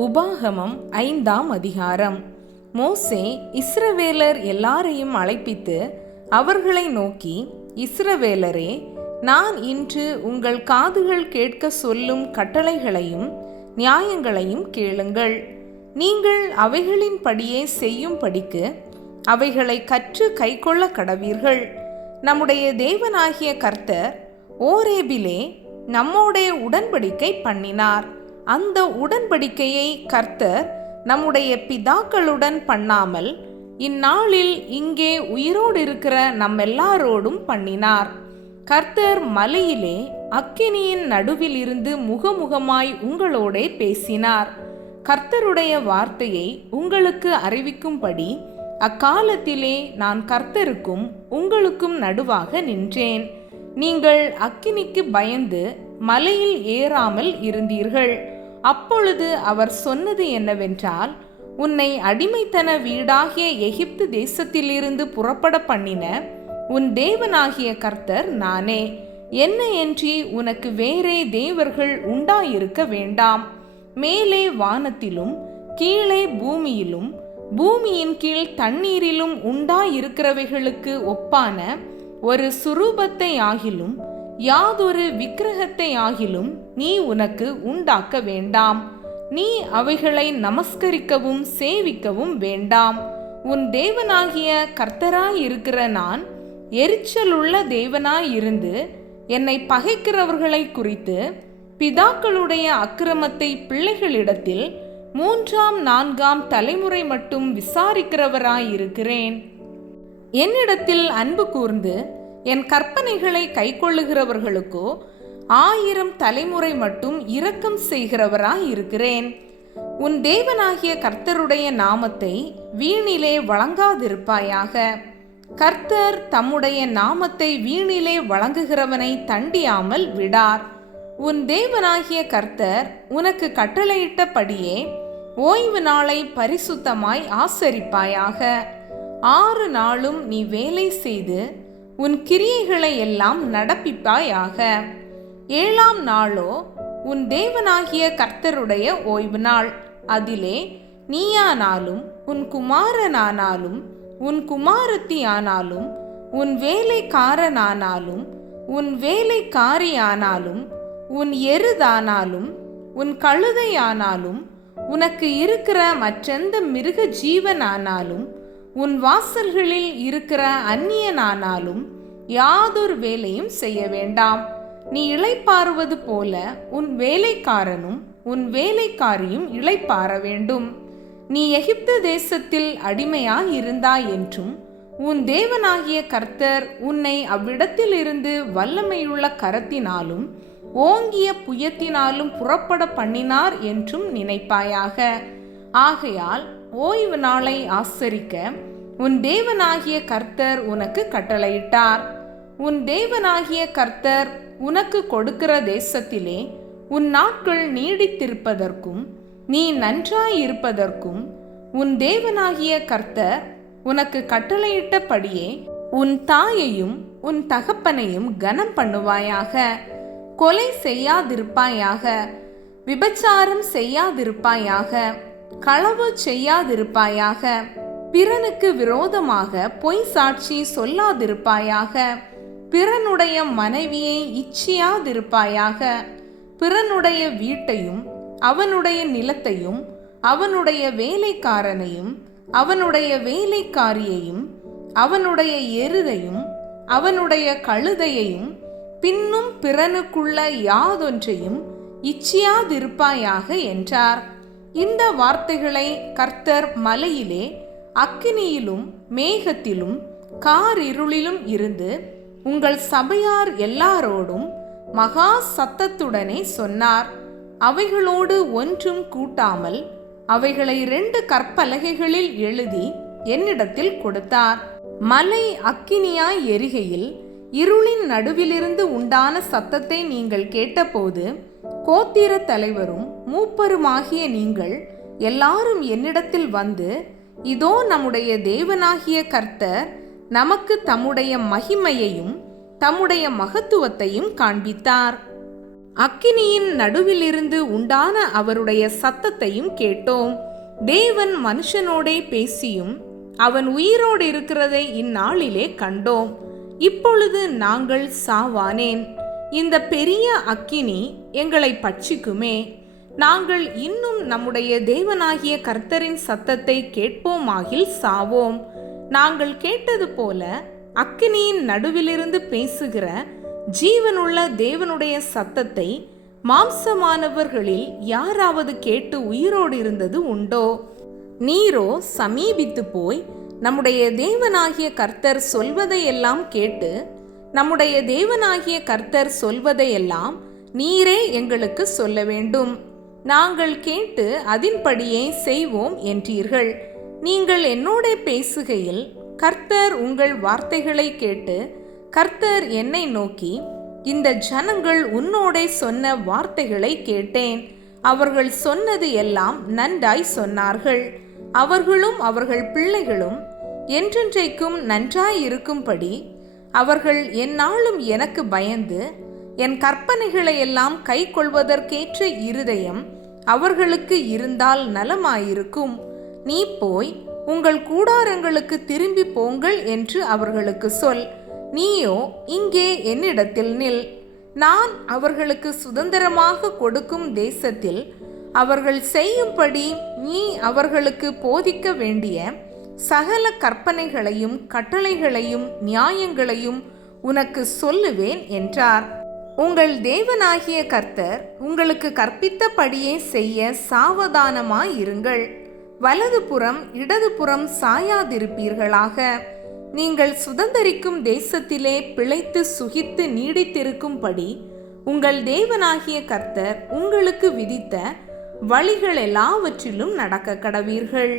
உபாகமம் 5ஆம் அதிகாரம். மோசே இஸ்ரவேலர் எல்லாரையும் அழைப்பித்து அவர்களை நோக்கி, இஸ்ரவேலரே, நான் இன்று உங்கள் காதுகள் கேட்க சொல்லும் கட்டளைகளையும் நியாயங்களையும் கேளுங்கள். நீங்கள் அவைகளின்படியே செய்யும்படிக்கு அவைகளை கற்று கைக்கொள்ள கடவீர்கள். நம்முடைய தேவனாகிய கர்த்தர் ஓரேபிலே நம்மோடே உடன்படிக்கை பண்ணினார். அந்த உடன்படிக்கையை கர்த்தர் நம்முடைய பிதாக்களுடன் பண்ணாமல் இந்நாளில் இங்கே உயிரோடு இருக்கிற நம்மெல்லாரோடும் பண்ணினார். கர்த்தர் மலையிலே அக்கினியின் நடுவில் இருந்து முகமுகமாய் உங்களோடே பேசினார். கர்த்தருடைய வார்த்தையை உங்களுக்கு அறிவிக்கும்படி அக்காலத்திலே நான் கர்த்தருக்கும் உங்களுக்கும் நடுவாக நின்றேன். நீங்கள் அக்கினிக்கு பயந்து மலையில் ஏறாமல் இருந்தீர்கள். அப்பொழுது அவர் சொன்னது என்னவென்றால், உன்னை அடிமைத்தன வீடாகிய எகிப்து தேசத்திலிருந்து புறப்பட பண்ணின உன் தேவனாகிய கர்த்தர் நானே. என்னையன்றி உனக்கு வேறே தேவர்கள் உண்டாயிருக்க வேண்டாம். மேலே வானத்திலும் கீழே பூமியிலும் பூமியின் கீழ் தண்ணீரிலும் உண்டாயிருக்கிறவைகளுக்கு ஒப்பான ஒரு சுரூபத்தை ஆகிலும் யாதொரு விக்கிரகத்தை ஆகிலும் நீ உனக்கு உண்டாக்க வேண்டாம். நீ அவைகளை நமஸ்கரிக்கவும் சேவிக்கவும் வேண்டாம். உன் தேவனாகிய கர்த்தராயிருக்கிற நான் எரிச்சலுள்ள தேவனாயிருந்து என்னை பகைக்கிறவர்களை குறித்து பிதாக்களுடைய அக்கிரமத்தை பிள்ளைகளிடத்தில் 3ஆம் 4ஆம் தலைமுறை மட்டும் விசாரிக்கிறவராயிருக்கிறேன். என்னிடத்தில் அன்பு கூர்ந்து என் கற்பனைகளை கைக்கொள்ளுகிறவர்களுக்கோ 1000 தலைமுறை மட்டும் இரக்கம் செய்கிறவராயிருக்கிறேன். உன் தேவனாகிய கர்த்தருடைய நாமத்தை வீணிலே வழங்காதிருப்பாயாக. கர்த்தர் தம்முடைய நாமத்தை வீணிலே வழங்குகிறவனை தண்டியாமல் விடார். உன் தேவனாகிய கர்த்தர் உனக்கு கட்டளையிட்டபடியே ஓய்வு நாளை பரிசுத்தமாய் ஆசரிப்பாயாக. 6 நாளும் நீ வேலை செய்து உன் கிரியைகளை எல்லாம் நடப்பிப்பாயாக. 7ஆம் நாளோ உன் தேவனாகிய கர்த்தருடைய ஓய்வு நாள். அதிலே நீயானாலும் உன் குமாரனானாலும் உன் குமாரத்தியானாலும் உன் வேலைக்காரனானாலும் உன் வேலைக்காரியானாலும் உன் எருதானாலும் உன் கழுதையானாலும் உனக்கு இருக்கிற மற்றெந்த மிருக ஜீவனானாலும் உன் வாசல்களில் இருக்கிற அந்நியனானாலும் யாதொரு வேலையும் செய்ய வேண்டாம். நீ இளைப்பாறுவது போல உன் வேலைக்காரனும் உன் வேலைக்காரியும் இளைப்பாற வேண்டும். நீ எகிப்து தேசத்தில் அடிமையாய் இருந்தாய் என்றும் உன் தேவனாகிய கர்த்தர் உன்னை அவ்விடத்தில் இருந்து வல்லமையுள்ள கரத்தினாலும் ஓங்கிய புயத்தினாலும் புறப்பட பண்ணினார் என்றும் நினைப்பாயாக. ஆகையால் ஓய்வு நாளை ஆசரிக்க உன் தேவனாகிய கர்த்தர் உனக்கு கட்டளையிட்டார். உன் தேவனாகிய கர்த்தர் உனக்கு கொடுக்கிற தேசத்திலே உன் நாட்கள் நீடித்திருப்பதற்கும் நீ நன்றாயிருப்பதற்கும் உன் தேவனாகிய கர்த்தர் உனக்கு கட்டளையிட்டபடியே உன் தாயையும் உன் தகப்பனையும் கனம் பண்ணுவாயாக. கொலை செய்யாதிருப்பாயாக. விபச்சாரம் செய்யாதிருப்பாயாக. களவு செய்யாதிருப்பாயாக. பிறனுக்கு விரோதமாக பொய் சாட்சி சொல்லாதிருப்பாயாக. பிறனுடைய மனைவியை இச்சியாதிருப்பாயாக. பிறனுடைய வீட்டையும் அவனுடைய நிலத்தையும் அவனுடைய வேலைக்காரனையும் அவனுடைய வேலைக்காரியையும் அவனுடைய எருதையும் அவனுடைய கழுதையையும் பின்னும் பிறனுக்குள்ள யாதொன்றையும் இச்சியாதிருப்பாயாக என்றார். இந்த வார்த்தைகளை கர்த்தர் மலையிலே அக்கினியிலும் மேகத்திலும் காரிருளிலும் இருந்து உங்கள் சபையார் எல்லாரோடும் மகா சத்தத்துடனே சொன்னார். அவைகளோடு ஒன்றும் கூட்டாமல் அவைகளை 2 கற்பலகைகளில் எழுதி என்னிடத்தில் கொடுத்தார். மலை அக்கினியாய் எரிகையில் இருளின் நடுவிலிருந்து உண்டான சத்தத்தை நீங்கள் கேட்டபோது கோத்திர தலைவரும் மூப்பருமாகிய நீங்கள் எல்லாரும் என்னிடத்தில் வந்து, இதோ நம்முடைய தேவனாகிய கர்த்தர் நமக்கு தம்முடைய மகிமையையும் தம்முடைய மகத்துவத்தையும் காண்பித்தார். அக்கினியின் நடுவிலிருந்து உண்டான அவருடைய சத்தத்தையும் கேட்டோம். தேவன் மனுஷனோடே பேசியும் அவன் உயிரோடு இருக்கிறதை இந்நாளிலே கண்டோம். இப்பொழுது நாங்கள் சாவானேன். இந்த பெரிய அக்கினி எங்களை பட்சிக்குமே. நாங்கள் இன்னும் நம்முடைய தேவனாகிய கர்த்தரின் சத்தத்தை கேட்போமாகில் சாவோம். நாங்கள் கேட்டது போல அக்கினியின் நடுவிலிருந்து பேசுகிற ஜீவனுள்ள தேவனுடைய சத்தத்தை மாம்சமானவர்களில் யாராவது கேட்டு உயிரோடு இருந்தது உண்டோ? நீரோ சமீபித்து போய் நம்முடைய தேவனாகிய கர்த்தர் சொல்வதையெல்லாம் கேட்டு, நம்முடைய தேவனாகிய கர்த்தர் சொல்வதையெல்லாம் நீரே எங்களுக்கு சொல்ல வேண்டும். நாங்கள் கேட்டு அதின்படியே செய்வோம் என்றீர்கள். நீங்கள் என்னோட பேசுகையில் கர்த்தர் உங்கள் வார்த்தைகளை கேட்டு, கர்த்தர் என்னை நோக்கி, இந்த ஜனங்கள் உன்னோடே சொன்ன வார்த்தைகளை கேட்டேன். அவர்கள் சொன்னது எல்லாம் நன்றாய் சொன்னார்கள். அவர்களும் அவர்கள் பிள்ளைகளும் என்றென்றைக்கும் நன்றாய் இருக்கும்படி அவர்கள் எந்நாளும் எனக்கு பயந்து என் கற்பனைகளை எல்லாம் கை கொள்வதற்கேற்ற இருதயம் அவர்களுக்கு இருந்தால் நலமாயிருக்கும். நீ போய் உங்கள் கூடாரங்களுக்கு திரும்பி போங்கள் என்று அவர்களுக்கு சொல். நீயோ இங்கே என்னிடத்தில் நில். நான் அவர்களுக்கு சுதந்திரமாக கொடுக்கும் தேசத்தில் அவர்கள் செய்யும்படி நீ அவர்களுக்கு போதிக்க வேண்டிய சகல கற்பனைகளையும் கட்டளைகளையும் நியாயங்களையும் உனக்கு சொல்லுவேன் என்றார். உங்கள் தேவனாகிய கர்த்தர் உங்களுக்கு கற்பித்தபடியே செய்ய சாவதானமாயிருங்கள். வலதுபுறம் இடதுபுறம் சாயாதிருப்பீர்களாக. நீங்கள் சுதந்தரிக்கும் தேசத்திலே பிழைத்து சுகித்து நீடித்திருக்கும்படி உங்கள் தேவனாகிய கர்த்தர் உங்களுக்கு விதித்த வழிகள் எல்லாவற்றிலும் நடக்க கடவீர்கள்.